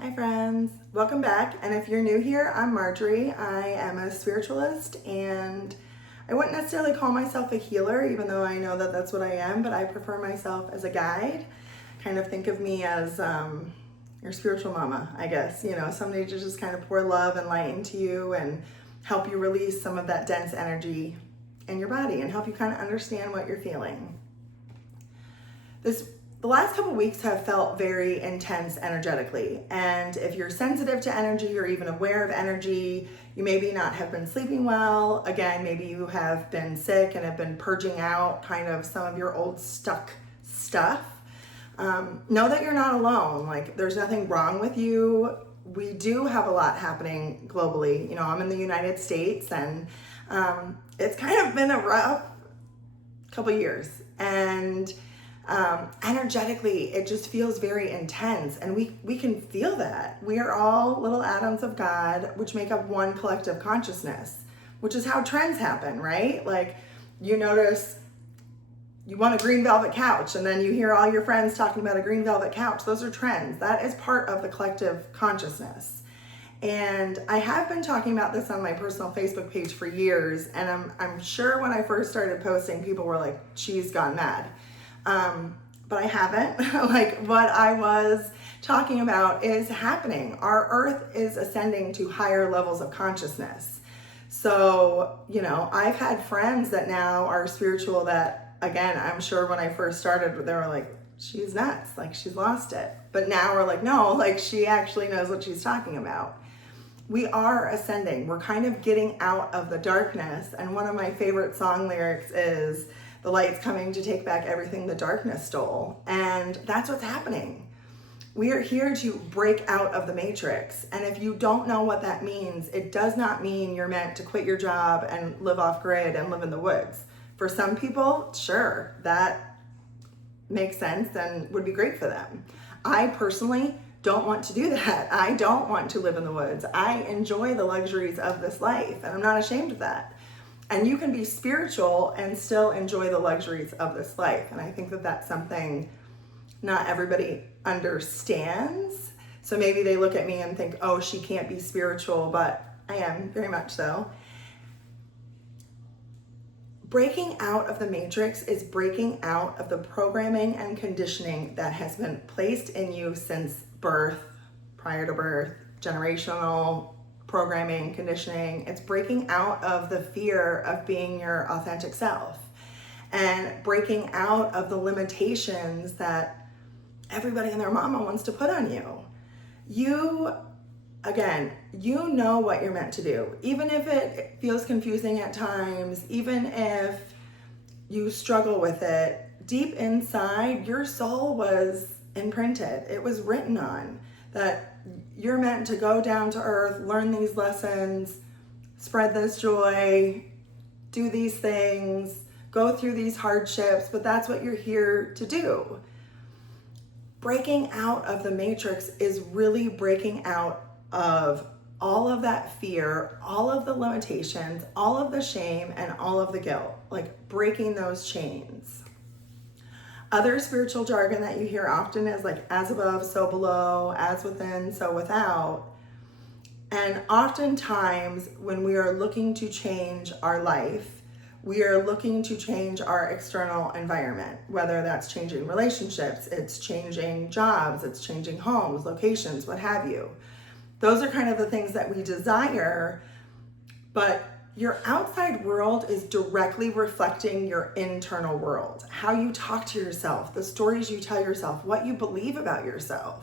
Hi friends, welcome back. And if you're new here, I'm Marjorie. I am a spiritualist and I wouldn't necessarily call myself a healer, even though I know that that's what I am, but I prefer myself as a guide. Kind of think of me as your spiritual mama, I guess. You know, somebody to just kind of pour love and light into you and help you release some of that dense energy in your body and help you kind of understand what you're feeling. The last couple weeks have felt very intense energetically, and if you're sensitive to energy or even aware of energy, you maybe not have been sleeping well. Again, maybe you have been sick and have been purging out kind of some of your old stuck stuff. Know that you're not alone. Like, there's nothing wrong with you. We do have a lot happening globally. You know, I'm in the United States, and it's kind of been a rough couple years, and energetically, it just feels very intense, and we can feel that. We are all little atoms of God, which make up one collective consciousness, which is how trends happen, right? Like, you notice you want a green velvet couch, and then you hear all your friends talking about a green velvet couch. Those are trends. That is part of the collective consciousness. And I have been talking about this on my personal Facebook page for years, and I'm sure when I first started posting, people were like, she's gone mad. But I haven't. Like, what I was talking about is happening. Our earth is ascending to higher levels of consciousness. So, you know, I've had friends that now are spiritual that, again, I'm sure when I first started, they were like, she's nuts, like she's lost it. But now we're like, no, like she actually knows what she's talking about. We are ascending. We're kind of getting out of the darkness. And one of my favorite song lyrics is, the light's coming to take back everything the darkness stole. And that's what's happening. We are here to break out of the matrix. And if you don't know what that means, it does not mean you're meant to quit your job and live off grid and live in the woods. For some people, sure, that makes sense and would be great for them. I personally don't want to do that. I don't want to live in the woods. I enjoy the luxuries of this life, and I'm not ashamed of that. And you can be spiritual and still enjoy the luxuries of this life. And I think that that's something not everybody understands. So maybe they look at me and think, oh, she can't be spiritual, but I am, very much so. Breaking out of the matrix is breaking out of the programming and conditioning that has been placed in you since birth, prior to birth, generational programming, conditioning. It's breaking out of the fear of being your authentic self and breaking out of the limitations that everybody and their mama wants to put on you. You know what you're meant to do. Even if it feels confusing at times, even if you struggle with it, deep inside, your soul was imprinted. It was written on that you're meant to go down to earth, learn these lessons, spread this joy, do these things, go through these hardships, but that's what you're here to do. Breaking out of the matrix is really breaking out of all of that fear, all of the limitations, all of the shame, and all of the guilt, like breaking those chains. Other spiritual jargon that you hear often is like as above, so below, as within, so without. And oftentimes when we are looking to change our life, we are looking to change our external environment, whether that's changing relationships, it's changing jobs, it's changing homes, locations, what have you. Those are kind of the things that we desire, but your outside world is directly reflecting your internal world. How you talk to yourself, the stories you tell yourself, what you believe about yourself.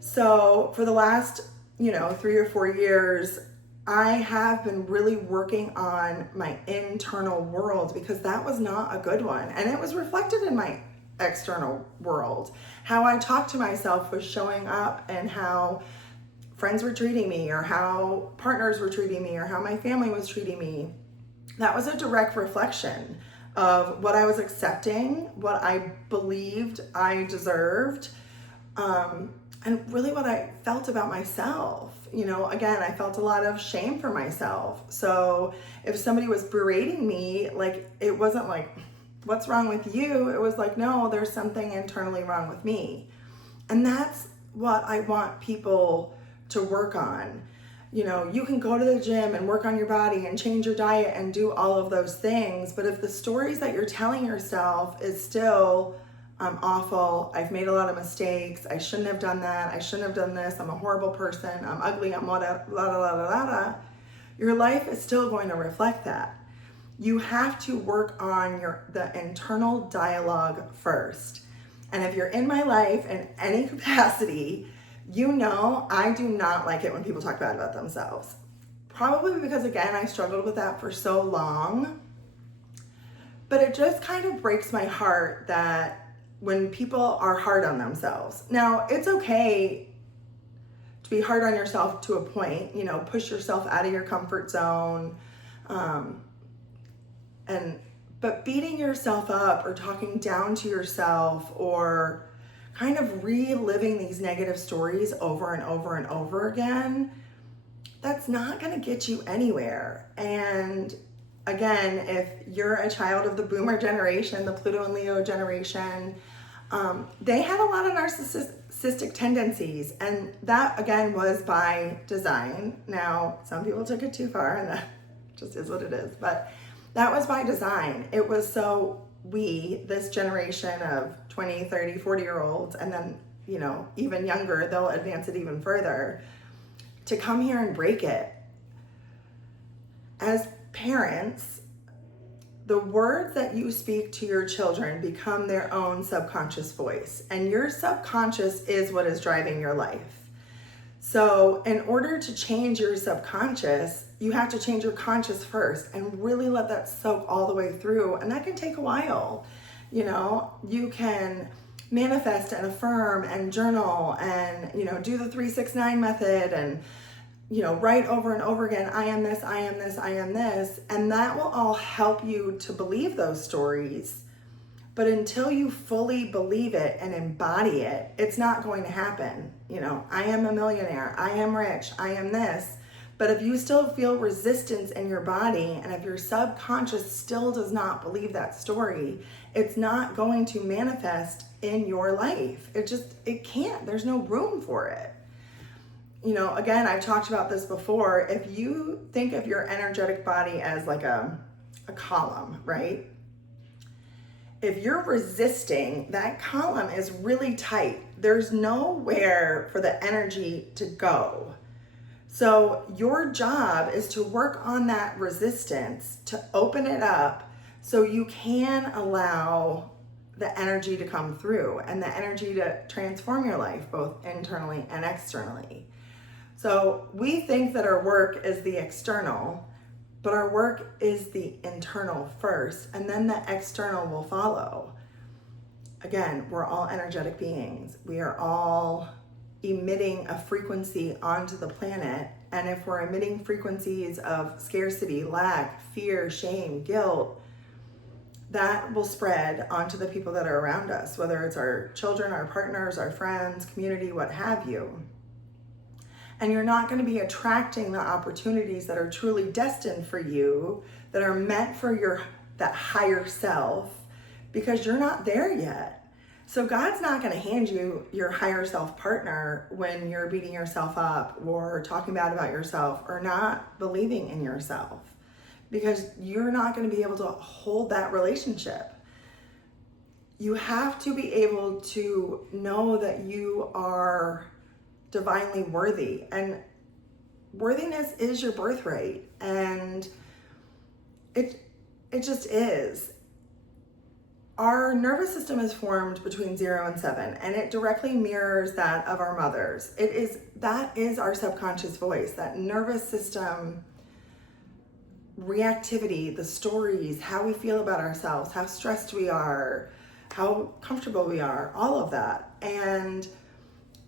So for the last, 3 or 4 years, I have been really working on my internal world because that was not a good one. And it was reflected in my external world. How I talked to myself was showing up, and how friends were treating me, or how partners were treating me, or how my family was treating me. That was a direct reflection of what I was accepting, what I believed I deserved, and really what I felt about myself. Again, I felt a lot of shame for myself. So if somebody was berating me, like, it wasn't like, what's wrong with you? It was like, no, there's something internally wrong with me. And that's what I want people to work on. You know, you can go to the gym and work on your body and change your diet and do all of those things, but if the stories that you're telling yourself is still, I'm awful, I've made a lot of mistakes, I shouldn't have done that, I shouldn't have done this, I'm a horrible person, I'm ugly, I'm whatever, la la la la la, your life is still going to reflect that. You have to work on the internal dialogue first. And if you're in my life in any capacity, you know I do not like it when people talk bad about themselves. Probably because, again, I struggled with that for so long. But it just kind of breaks my heart that when people are hard on themselves. Now, it's okay to be hard on yourself to a point, you know, push yourself out of your comfort zone. But beating yourself up or talking down to yourself or kind of reliving these negative stories over and over and over again, that's not going to get you anywhere. And again, if you're a child of the boomer generation, the Pluto and Leo generation, they had a lot of narcissistic tendencies, and that again was by design. Now, some people took it too far, and that just is what it is, but that was by design. It was so this generation of 20, 30, 40-year-olds, and then, you know, even younger, they'll advance it even further, to come here and break it. As parents, the words that you speak to your children become their own subconscious voice, and your subconscious is what is driving your life. So in order to change your subconscious, you have to change your conscious first and really let that soak all the way through. And that can take a while. You know, you can manifest and affirm and journal and, you know, do the 3-6-9 method and, you know, write over and over again, I am this, I am this, I am this. And that will all help you to believe those stories. But until you fully believe it and embody it, it's not going to happen. You know, I am a millionaire, I am rich, I am this. But if you still feel resistance in your body, and if your subconscious still does not believe that story, it's not going to manifest in your life. It can't. There's no room for it. You know, again, I've talked about this before. If you think of your energetic body as like a column, right? If you're resisting, that column is really tight. There's nowhere for the energy to go. So your job is to work on that resistance, to open it up so you can allow the energy to come through and the energy to transform your life, both internally and externally. So we think that our work is the external, but our work is the internal first, and then the external will follow. Again, we're all energetic beings. We are all emitting a frequency onto the planet. And if we're emitting frequencies of scarcity, lack, fear, shame, guilt, that will spread onto the people that are around us, whether it's our children, our partners, our friends, community, what have you. And you're not going to be attracting the opportunities that are truly destined for you, that are meant for that higher self, because you're not there yet. So God's not going to hand you your higher self partner when you're beating yourself up or talking bad about yourself or not believing in yourself, because you're not going to be able to hold that relationship. You have to be able to know that you are divinely worthy, and worthiness is your birthright, and it just is. Our nervous system is formed between 0 and 7, and it directly mirrors that of our mothers. That is our subconscious voice, that nervous system reactivity, the stories, how we feel about ourselves, how stressed we are, how comfortable we are, all of that. And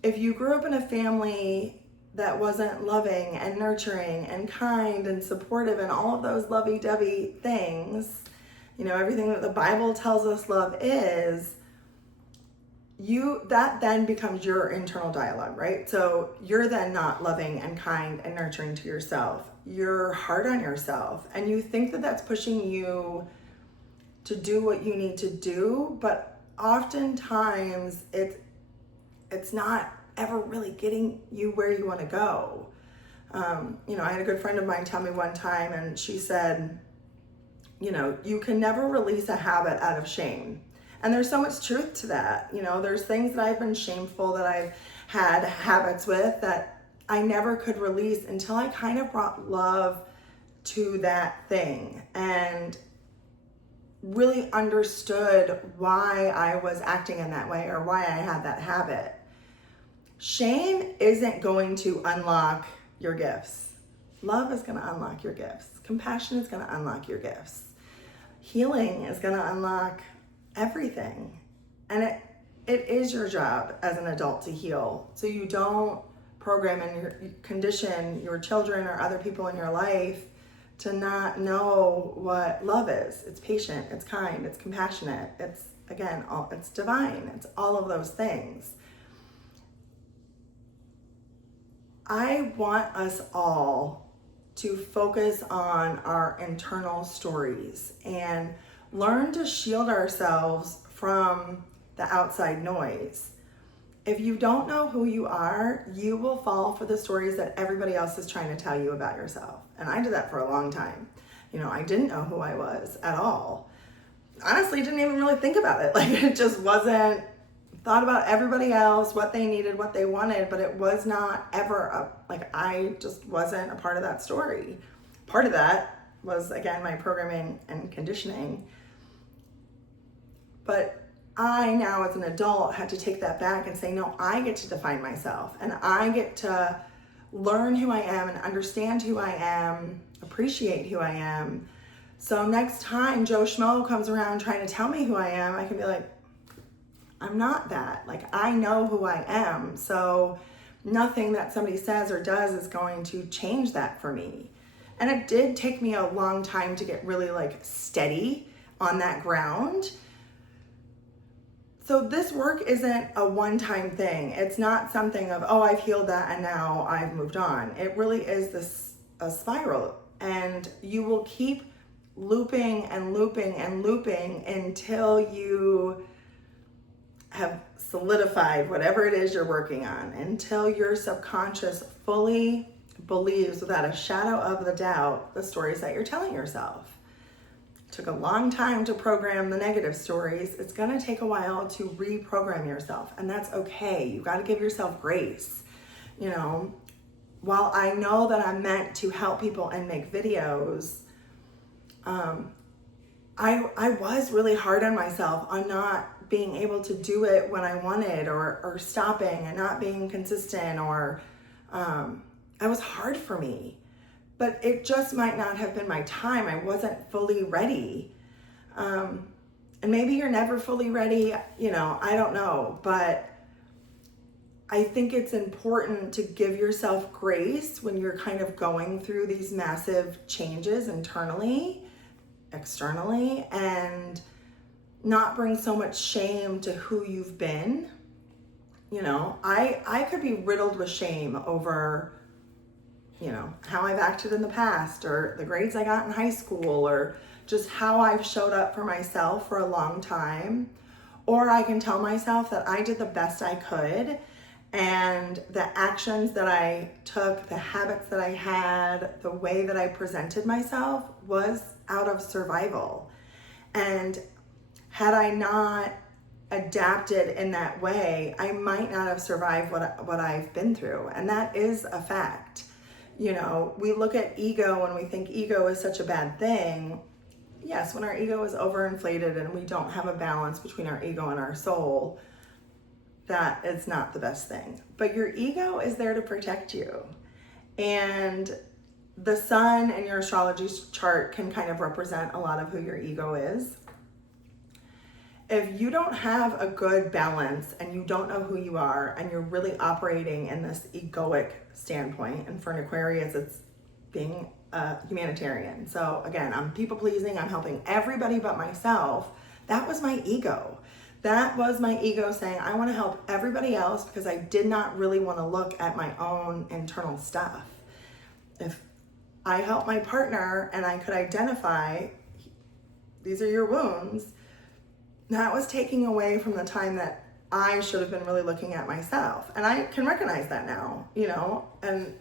if you grew up in a family that wasn't loving and nurturing and kind and supportive and all of those lovey-dovey things, you know, everything that the Bible tells us love is, that then becomes your internal dialogue, right? So you're then not loving and kind and nurturing to yourself. You're hard on yourself, and you think that that's pushing you to do what you need to do, but oftentimes it's not ever really getting you where you want to go. I had a good friend of mine tell me one time, and she said, you can never release a habit out of shame. And there's so much truth to that. There's things that I've been shameful that I've had habits with that I never could release until I kind of brought love to that thing and really understood why I was acting in that way or why I had that habit. Shame isn't going to unlock your gifts. Love is going to unlock your gifts. Compassion is going to unlock your gifts. Healing is going to unlock everything. And it is your job as an adult to heal. So you don't program and condition your children or other people in your life to not know what love is. It's patient, it's kind, it's compassionate, it's divine, it's all of those things. I want us all to focus on our internal stories and learn to shield ourselves from the outside noise. If you don't know who you are, you will fall for the stories that everybody else is trying to tell you about yourself. And I did that for a long time. I didn't know who I was at all. Honestly, didn't even really think about it. It just wasn't thought about everybody else, what they needed, what they wanted, but it was not ever I just wasn't a part of that story. Part of that was, again, my programming and conditioning. But I now, as an adult, had to take that back and say, no, I get to define myself and I get to learn who I am and understand who I am, appreciate who I am. So next time Joe Schmo comes around trying to tell me who I am, I can be like, I'm not that. I know who I am. So nothing that somebody says or does is going to change that for me. And it did take me a long time to get really steady on that ground. So this work isn't a one-time thing. It's not something of, oh, I've healed that and now I've moved on. It really is a spiral, and you will keep looping and looping and looping until you have solidified whatever it is you're working on, until your subconscious fully believes without a shadow of the doubt the stories that you're telling yourself. It took a long time to program the negative stories. It's going to take a while to reprogram yourself, and that's okay. You got to give yourself grace. While I know that I'm meant to help people and make videos, I was really hard on myself on not being able to do it when I wanted, or stopping and not being consistent, or it was hard for me. But it just might not have been my time. I wasn't fully ready. And maybe you're never fully ready, I don't know. But I think it's important to give yourself grace when you're kind of going through these massive changes internally, externally, and not bring so much shame to who you've been. I could be riddled with shame over how I've acted in the past, or the grades I got in high school, or just how I've showed up for myself for a long time. Or I can tell myself that I did the best I could, and the actions that I took, the habits that I had, the way that I presented myself was out of survival. And had I not adapted in that way, I might not have survived what I've been through. And that is a fact. We look at ego and we think ego is such a bad thing. Yes, when our ego is overinflated and we don't have a balance between our ego and our soul, that is not the best thing. But your ego is there to protect you. And the sun in your astrology chart can kind of represent a lot of who your ego is. If you don't have a good balance and you don't know who you are, and you're really operating in this egoic standpoint, and for an Aquarius, it's being a humanitarian. So again, I'm people pleasing, I'm helping everybody but myself. That was my ego. That was my ego saying, I want to help everybody else because I did not really want to look at my own internal stuff. If I help my partner and I could identify, these are your wounds, that was taking away from the time that I should have been really looking at myself. And I can recognize that now, you know, and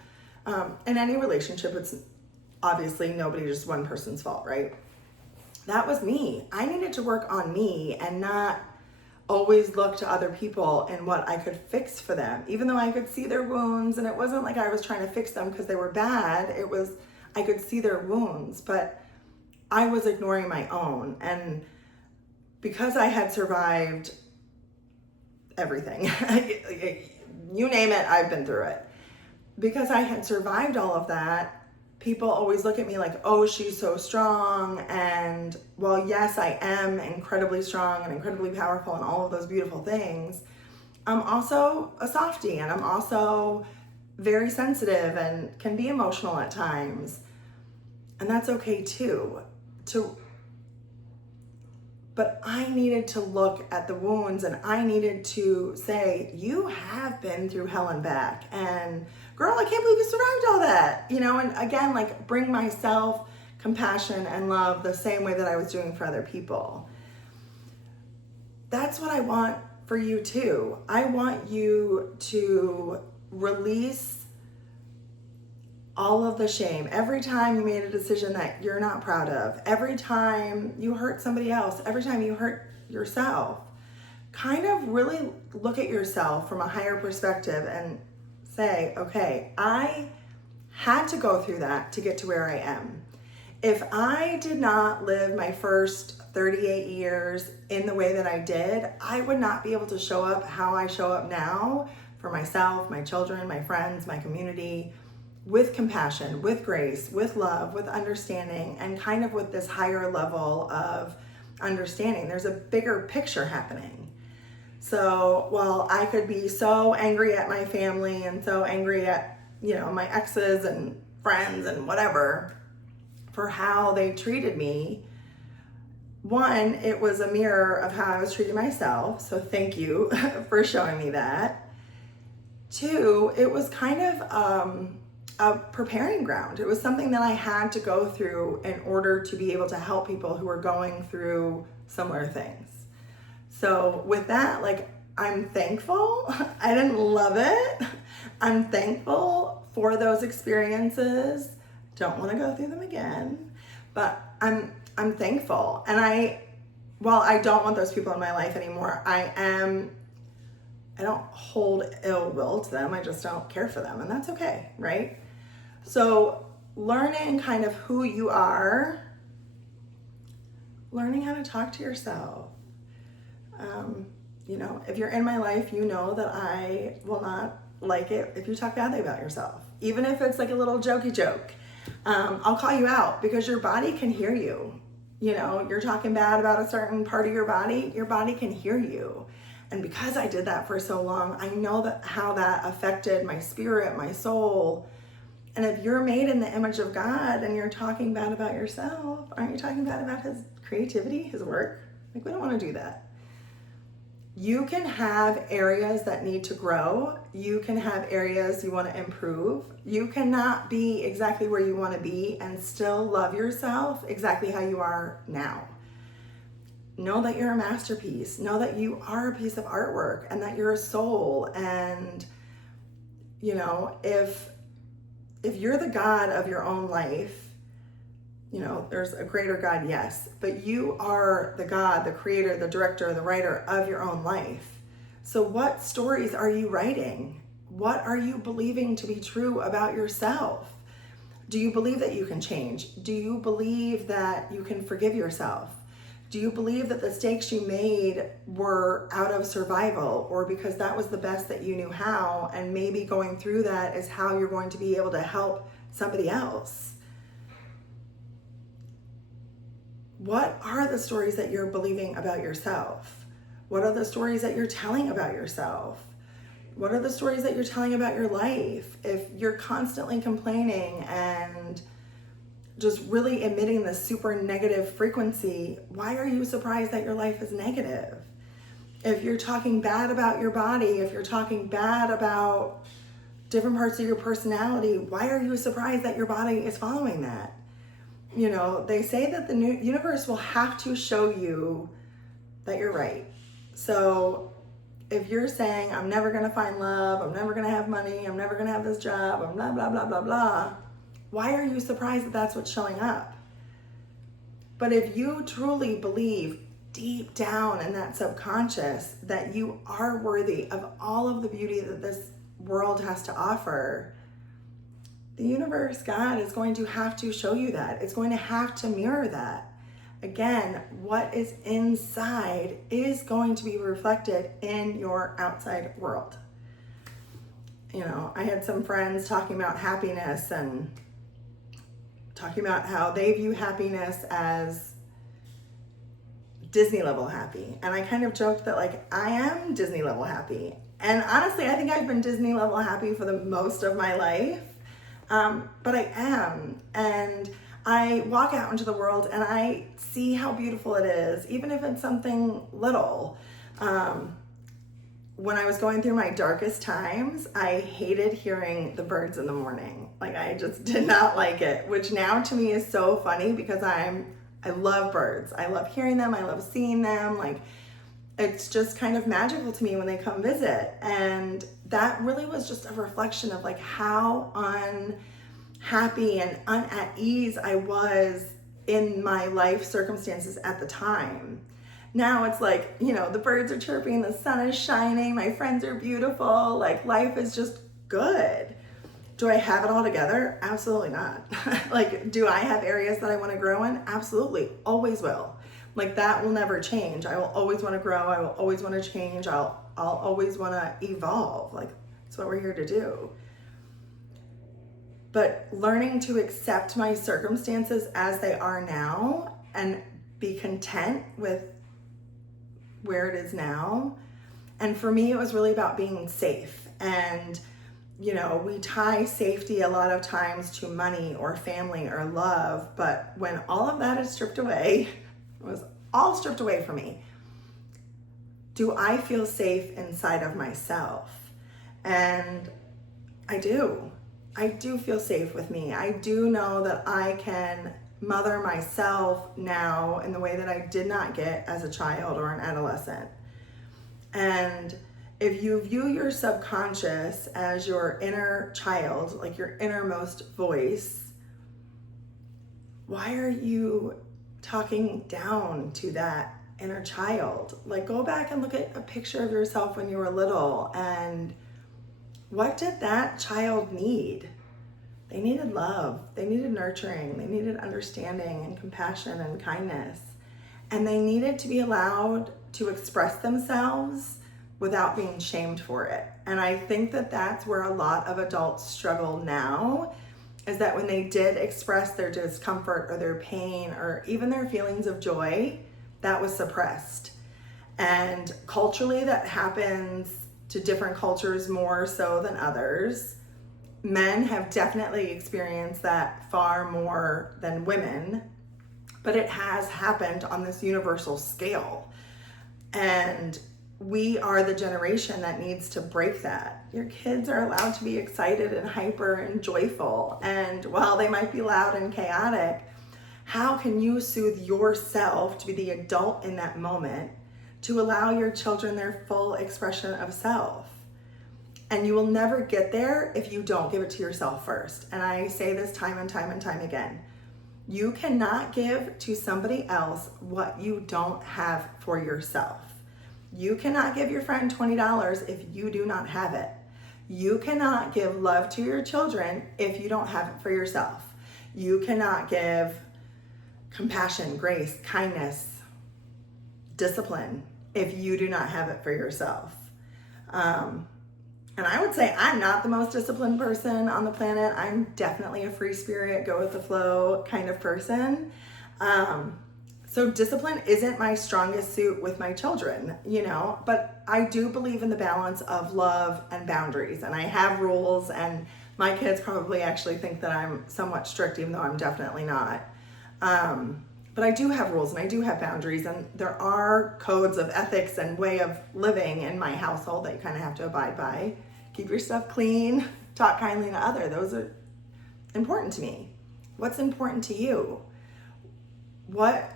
in any relationship, it's obviously nobody, just one person's fault, right? That was me. I needed to work on me and not always look to other people and what I could fix for them, even though I could see their wounds. And it wasn't like I was trying to fix them because they were bad. It was, I could see their wounds, but I was ignoring my own. And because I had survived everything, you name it, I've been through it. Because I had survived all of that, people always look at me like, oh, she's so strong. And while yes, I am incredibly strong and incredibly powerful and all of those beautiful things, I'm also a softie, and I'm also very sensitive and can be emotional at times. And that's okay too. But I needed to look at the wounds, and I needed to say, you have been through hell and back. And girl, I can't believe you survived all that, you know? And again, like, bring myself compassion and love the same way that I was doing for other people. That's what I want for you too. I want you to release all of the shame. Every time you made a decision that you're not proud of, every time you hurt somebody else, every time you hurt yourself, kind of really look at yourself from a higher perspective and say, okay, I had to go through that to get to where I am. If I did not live my first 38 years in the way that I did, I would not be able to show up how I show up now for myself, my children, my friends, my community, with compassion, with grace, with love, with understanding, and kind of with this higher level of understanding. There's a bigger picture happening. So while I could be so angry at my family and so angry at, you know, my exes and friends and whatever for how they treated me, one, it was a mirror of how I was treating myself. So thank you for showing me that. Two, it was kind of a preparing ground. It was something that I had to go through in order to be able to help people who were going through similar things. So with that, like, I'm thankful. I didn't love it. I'm thankful for those experiences. Don't want to go through them again, but I'm thankful. And while I don't want those people in my life anymore, I don't hold ill will to them. I just don't care for them, and that's okay, right? So learning kind of who you are, learning how to talk to yourself. You know, if you're in my life, you know that I will not like it if you talk badly about yourself. Even if it's like a little jokey joke, I'll call you out because your body can hear you. You know, you're talking bad about a certain part of your body can hear you. And because I did that for so long, I know that how that affected my spirit, my soul. And if you're made in the image of God and you're talking bad about yourself, aren't you talking bad about his creativity, his work? Like, we don't want to do that. You can have areas that need to grow. You can have areas you want to improve. You cannot be exactly where you want to be and still love yourself exactly how you are now. Know that you're a masterpiece. Know that you are a piece of artwork and that you're a soul. And, you know, if you're the God of your own life, you know, there's a greater God, yes, but you are the God, the creator, the director, the writer of your own life. So what stories are you writing? What are you believing to be true about yourself? Do you believe that you can change? Do you believe that you can forgive yourself? Do you believe that the mistakes you made were out of survival or because that was the best that you knew how, and maybe going through that is how you're going to be able to help somebody else? What are the stories that you're believing about yourself? What are the stories that you're telling about yourself? What are the stories that you're telling about your life? If you're constantly complaining and just really emitting this super negative frequency, why are you surprised that your life is negative? If you're talking bad about your body, if you're talking bad about different parts of your personality, why are you surprised that your body is following that? You know, they say that the universe will have to show you that you're right. So if you're saying, I'm never going to find love, I'm never going to have money, I'm never going to have this job, I'm blah, blah, blah, blah, blah, why are you surprised that that's what's showing up? But if you truly believe deep down in that subconscious that you are worthy of all of the beauty that this world has to offer, the universe, God, is going to have to show you that. It's going to have to mirror that. Again, what is inside is going to be reflected in your outside world. You know, I had some friends talking about happiness and talking about how they view happiness as Disney level happy. And I kind of joked that, like, I am Disney level happy. And honestly, I think I've been Disney level happy for the most of my life. But I am. And I walk out into the world and I see how beautiful it is, even if it's something little. When I was going through my darkest times, I hated hearing the birds in the morning. Like, I just did not like it, which now to me is so funny because I love birds. I love hearing them. I love seeing them. Like, it's just kind of magical to me when they come visit. And that really was just a reflection of like how unhappy and at ease I was in my life circumstances at the time. Now it's like, you know, the birds are chirping, the sun is shining, my friends are beautiful, like life is just good. Do I have it all together? Absolutely not. Like, do I have areas that I want to grow in? Absolutely, always will. Like, that will never change. I will always want to grow. I will always want to change. I'll always want to evolve. Like, that's what we're here to do. But learning to accept my circumstances as they are now and be content with where it is now. And for me, it was really about being safe. And, you know, we tie safety a lot of times to money or family or love. But when all of that is stripped away, it was all stripped away from me, do I feel safe inside of myself? And I do. I do feel safe with me. I do know that I can mother myself now in the way that I did not get as a child or an adolescent. And if you view your subconscious as your inner child, like your innermost voice, why are you talking down to that inner child? Like, go back and look at a picture of yourself when you were little, and what did that child need? They needed love, they needed nurturing, they needed understanding and compassion and kindness, and they needed to be allowed to express themselves without being shamed for it. And I think that that's where a lot of adults struggle now, is that when they did express their discomfort or their pain or even their feelings of joy, that was suppressed. And culturally, that happens to different cultures more so than others. Men have definitely experienced that far more than women, but it has happened on this universal scale. And we are the generation that needs to break that. Your kids are allowed to be excited and hyper and joyful. And while they might be loud and chaotic, how can you soothe yourself to be the adult in that moment to allow your children their full expression of self? And you will never get there if you don't give it to yourself first. And I say this time and time and time again. You cannot give to somebody else what you don't have for yourself. You cannot give your friend $20 if you do not have it. You cannot give love to your children if you don't have it for yourself. You cannot give compassion, grace, kindness, discipline if you do not have it for yourself. And I would say I'm not the most disciplined person on the planet. I'm definitely a free spirit, go with the flow kind of person. So discipline isn't my strongest suit with my children, you know, but I do believe in the balance of love and boundaries. And I have rules, and my kids probably actually think that I'm somewhat strict, even though I'm definitely not. But I do have rules and I do have boundaries, and there are codes of ethics and way of living in my household that you kind of have to abide by. Keep your stuff clean, talk kindly to others. Those are important to me. What's important to you? What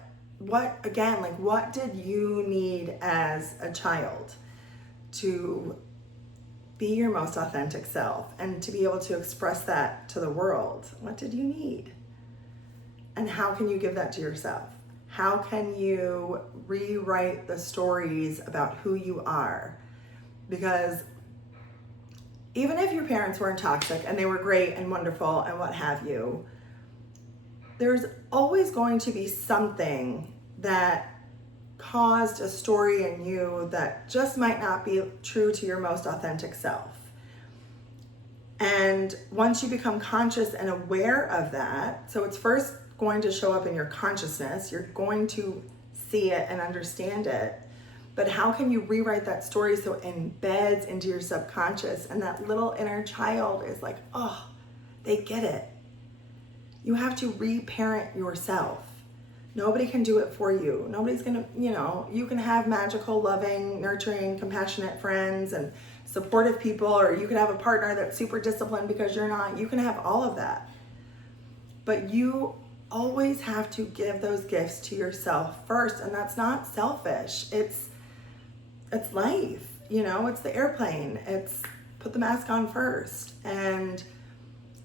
did you need as a child? to be your most authentic self and to be able to express that to the world. What did you need? And how can you give that to yourself? How can you rewrite the stories about who you are? Because even if your parents weren't toxic and they were great and wonderful and what have you, there's always going to be something that caused a story in you that just might not be true to your most authentic self. And once you become conscious and aware of that, so it's first going to show up in your consciousness, you're going to see it and understand it, but how can you rewrite that story so it embeds into your subconscious and that little inner child is like, oh, they get it. You have to reparent yourself. Nobody can do it for you. Nobody's gonna, you can have magical, loving, nurturing, compassionate friends and supportive people, or you can have a partner that's super disciplined because you're not. You can have all of that. But you always have to give those gifts to yourself first, and that's not selfish. It's life, it's the airplane. It's put the mask on first. And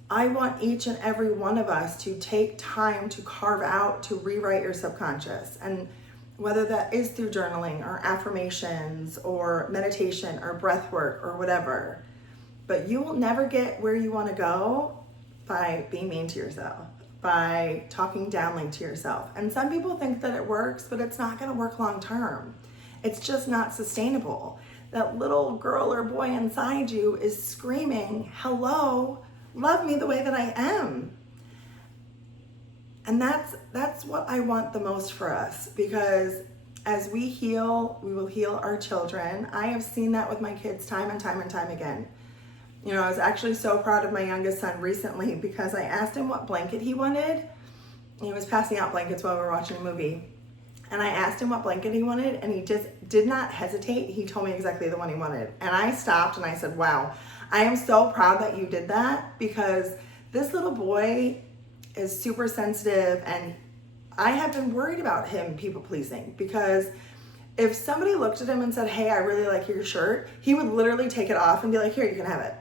I want each and every one of us to take time to carve out, to rewrite your subconscious. And whether that is through journaling or affirmations or meditation or breath work or whatever. But you will never get where you want to go by being mean to yourself, by talking downly to yourself. And some people think that it works, but it's not going to work long term. It's just not sustainable. That little girl or boy inside you is screaming, hello, love me the way that I am. And that's what I want the most for us, because as we heal, we will heal our children. I have seen that with my kids time and time and time again. I was actually so proud of my youngest son recently because I asked him what blanket he wanted. He was passing out blankets while we were watching a movie. And I asked him what blanket he wanted, and he just did not hesitate. He told me exactly the one he wanted. And I stopped and I said, wow, I am so proud that you did that, because this little boy is super sensitive, and I have been worried about him people pleasing, because if somebody looked at him and said, hey, I really like your shirt, he would literally take it off and be like, here, you can have it.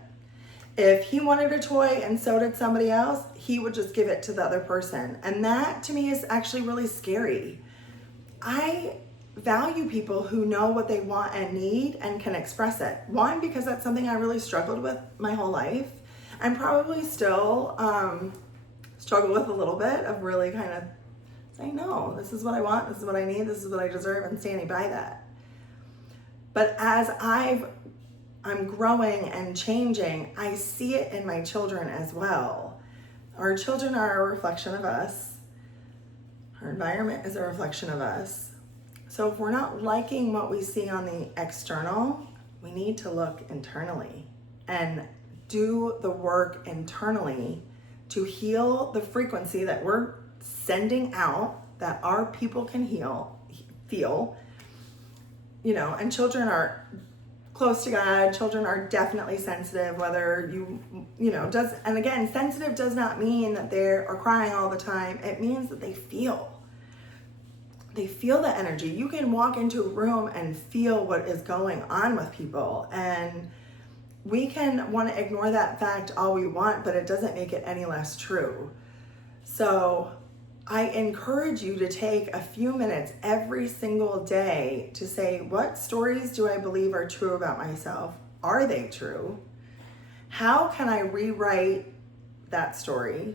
If he wanted a toy and so did somebody else, he would just give it to the other person. And that to me is actually really scary. I value people who know what they want and need and can express it. One, because that's something I really struggled with my whole life. I'm probably still struggle with a little bit of really kind of saying, no, this is what I want, this is what I need, this is what I deserve, and standing by that. But as I'm growing and changing, I see it in my children as well. Our children are a reflection of us. Our environment is a reflection of us. So if we're not liking what we see on the external, we need to look internally and do the work internally to heal the frequency that we're sending out, that our people can feel, and children are close to God. Children are definitely sensitive, whether and again, sensitive does not mean that they are crying all the time. It means that they feel the energy. You can walk into a room and feel what is going on with people, and we can want to ignore that fact all we want, but it doesn't make it any less true. So I encourage you to take a few minutes every single day to say, what stories do I believe are true about myself? Are they true? How can I rewrite that story?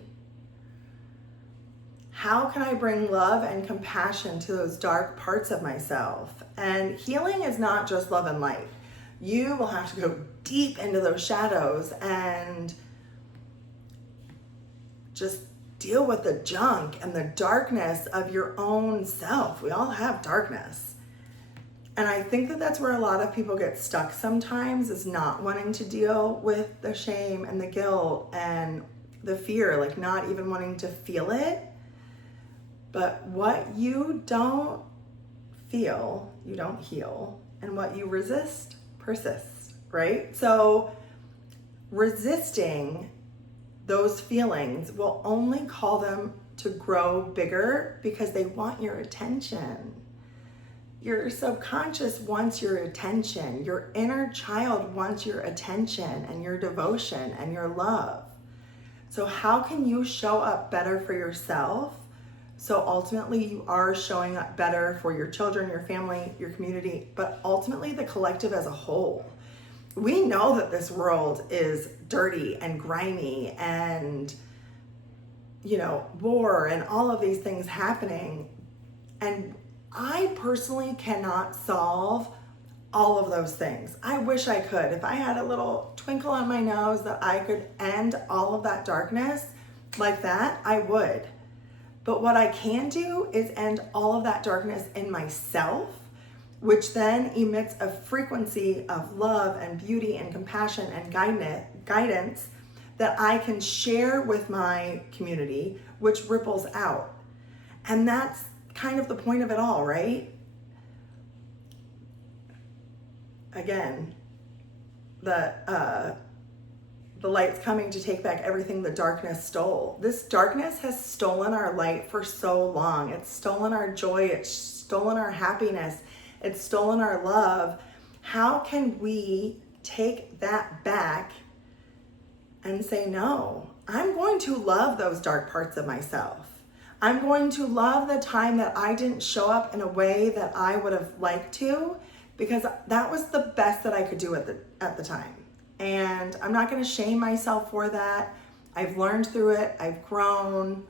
How can I bring love and compassion to those dark parts of myself? And healing is not just love and light. You will have to go deep into those shadows and just deal with the junk and the darkness of your own self. We all have darkness. And I think that that's where a lot of people get stuck sometimes, is not wanting to deal with the shame and the guilt and the fear, like not even wanting to feel it. But what you don't feel, you don't heal. And what you resist, persists, right? So resisting those feelings will only call them to grow bigger, because they want your attention. Your subconscious wants your attention. Your inner child wants your attention and your devotion and your love. So how can you show up better for yourself? So ultimately you are showing up better for your children, your family, your community, but ultimately the collective as a whole. We know that this world is dirty and grimy and, war and all of these things happening. And I personally cannot solve all of those things. I wish I could. If I had a little twinkle on my nose that I could end all of that darkness like that, I would. But what I can do is end all of that darkness in myself, which then emits a frequency of love and beauty and compassion and guidance that I can share with my community, which ripples out. And that's kind of the point of it all, right? Again, the light's coming to take back everything the darkness stole. This darkness has stolen our light for so long. It's stolen our joy. It's stolen our happiness. It's stolen our love. How can we take that back and say, no, I'm going to love those dark parts of myself. I'm going to love the time that I didn't show up in a way that I would have liked to, because that was the best that I could do at the time. And I'm not going to shame myself for that. I've learned through it. I've grown,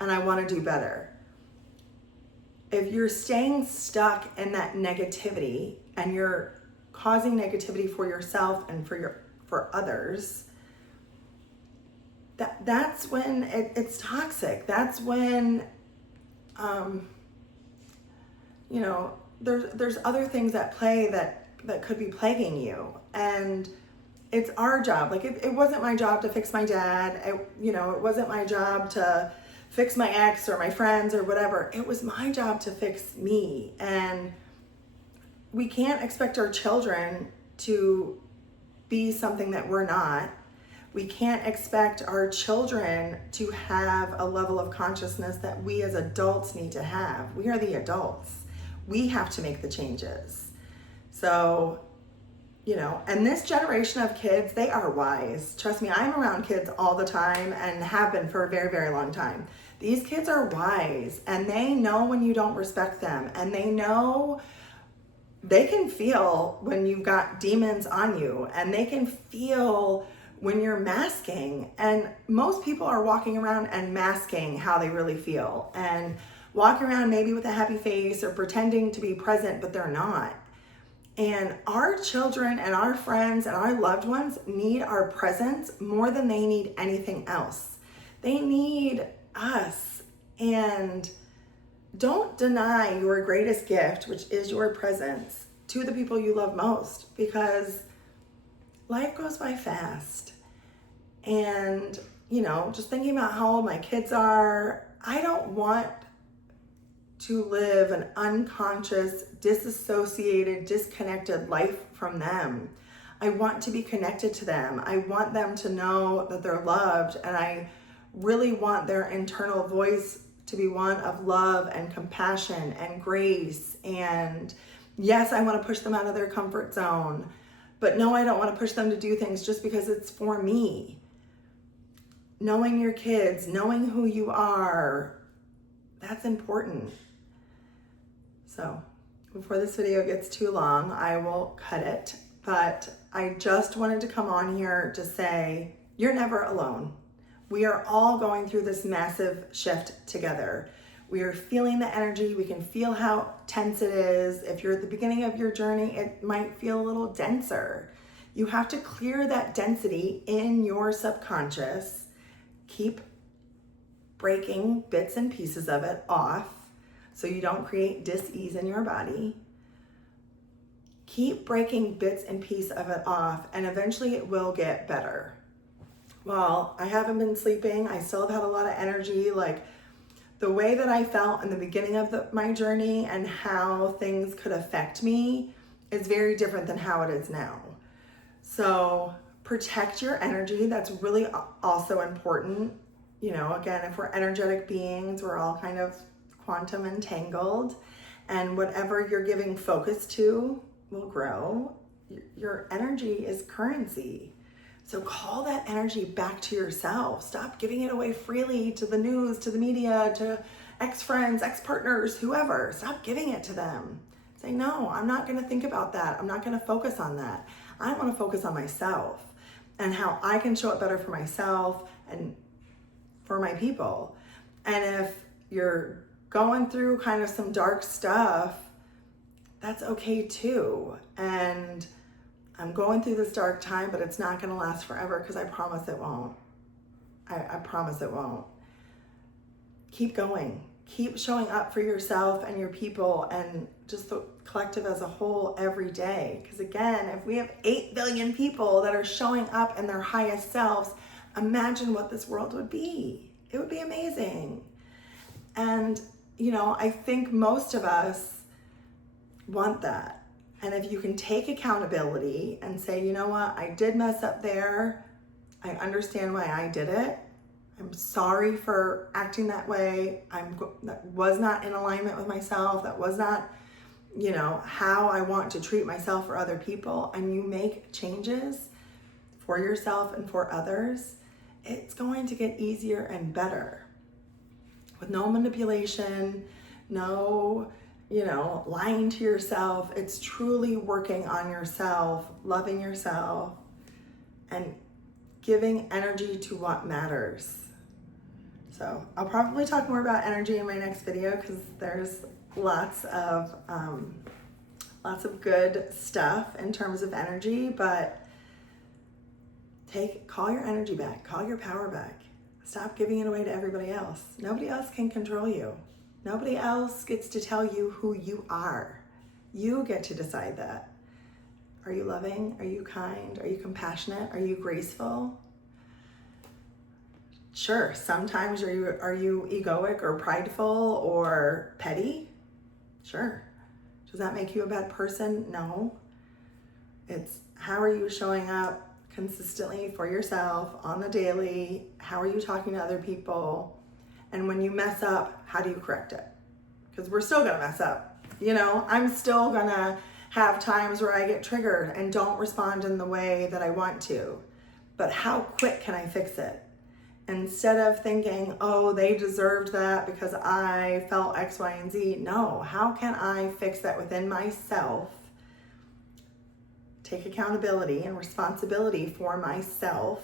and I want to do better. If you're staying stuck in that negativity and you're causing negativity for yourself and for others, that's when it's toxic. That's when, there's other things at play that could be plaguing you. And it's our job. Like it wasn't my job to fix my dad. It wasn't my job to fix my ex or my friends or whatever. It was my job to fix me. And we can't expect our children to be something that we're not. We can't expect our children to have a level of consciousness that we as adults need to have. We are the adults. We have to make the changes. So, and this generation of kids, they are wise. Trust me, I'm around kids all the time and have been for a very, very long time. These kids are wise, and they know when you don't respect them, and they can feel when you've got demons on you, and they can feel when you're masking. And most people are walking around and masking how they really feel and walking around maybe with a happy face or pretending to be present, but they're not. And our children and our friends and our loved ones need our presence more than they need anything else. They need us. And don't deny your greatest gift, which is your presence, to the people you love most, because life goes by fast. And, just thinking about how old my kids are, I don't want to live an unconscious, disassociated, disconnected life from them. I want to be connected to them. I want them to know that they're loved, and I really want their internal voice to be one of love and compassion and grace. And yes, I want to push them out of their comfort zone, but no, I don't want to push them to do things just because it's for me. Knowing your kids, knowing who you are, that's important. So before this video gets too long, I will cut it, but I just wanted to come on here to say, you're never alone. We are all going through this massive shift together. We are feeling the energy. We can feel how tense it is. If you're at the beginning of your journey, it might feel a little denser. You have to clear that density in your subconscious. Keep breaking bits and pieces of it off so you don't create dis-ease in your body. Keep breaking bits and pieces of it off, and eventually it will get better. Well, I haven't been sleeping. I still have had a lot of energy. Like the way that I felt in the beginning of my journey and how things could affect me is very different than how it is now. So protect your energy. That's really also important. Again, if we're energetic beings, we're all kind of quantum entangled. And whatever you're giving focus to will grow. Your energy is currency. So call that energy back to yourself. Stop giving it away freely to the news, to the media, to ex-friends, ex-partners, whoever. Stop giving it to them. Say, no, I'm not going to think about that. I'm not going to focus on that. I want to focus on myself and how I can show up better for myself and for my people. And if you're going through kind of some dark stuff, that's okay too. And I'm going through this dark time, but it's not going to last forever, because I promise it won't. I promise it won't. Keep going. Keep showing up for yourself and your people and just the collective as a whole every day. Because again, if we have 8 billion people that are showing up in their highest selves, imagine what this world would be. It would be amazing. And, you know, I think most of us want that. And if you can take accountability and say, you know what, I did mess up there. I understand why I did it. I'm sorry for acting that way. That was not in alignment with myself. That was not, you know, how I want to treat myself or other people. And you make changes for yourself and for others, it's going to get easier and better. With no manipulation, no, you know, lying to yourself. It's truly working on yourself, loving yourself, and giving energy to what matters. So I'll probably talk more about energy in my next video, because there's lots of good stuff in terms of energy, but call your energy back, call your power back. Stop giving it away to everybody else. Nobody else can control you. Nobody else gets to tell you who you are. You get to decide that. Are you loving? Are you kind? Are you compassionate? Are you graceful? Sure, sometimes are you egoic or prideful or petty? Sure. Does that make you a bad person? No. It's how are you showing up consistently for yourself on the daily? How are you talking to other people? And when you mess up, how do you correct it? Because we're still gonna mess up. You know, I'm still gonna have times where I get triggered and don't respond in the way that I want to. But how quick can I fix it? Instead of thinking, oh, they deserved that because I felt X, Y, and Z. No, how can I fix that within myself? Take accountability and responsibility for myself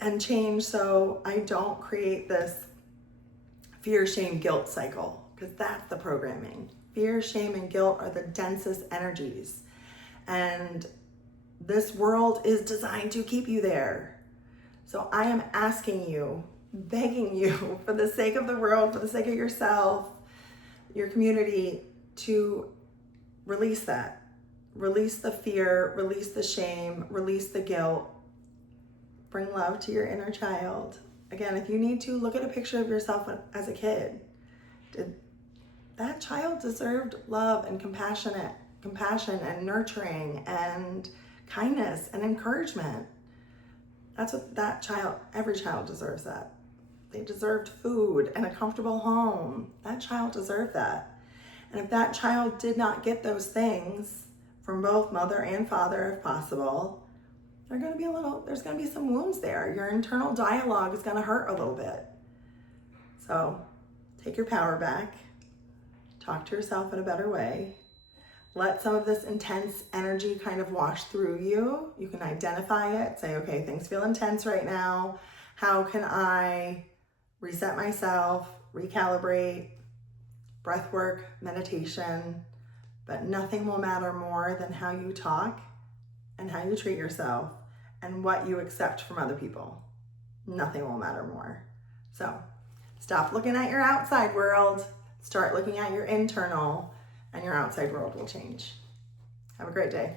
and change so I don't create this fear, shame, guilt cycle, because that's the programming. Fear, shame, and guilt are the densest energies. And this world is designed to keep you there. So I am asking you, begging you, for the sake of the world, for the sake of yourself, your community, to release that. Release the fear, release the shame, release the guilt. Bring love to your inner child. Again, if you need to, look at a picture of yourself as a kid. That child deserved love and compassion and nurturing and kindness and encouragement. That's what every child deserves that. They deserved food and a comfortable home. That child deserved that. And if that child did not get those things from both mother and father, if possible, there's gonna be some wounds there. Your internal dialogue is gonna hurt a little bit. So take your power back, talk to yourself in a better way. Let some of this intense energy kind of wash through you. You can identify it, say, okay, things feel intense right now. How can I reset myself, recalibrate, breath work, meditation, but nothing will matter more than how you talk and how you treat yourself and what you accept from other people. Nothing will matter more. So stop looking at your outside world, start looking at your internal, and your outside world will change. Have a great day.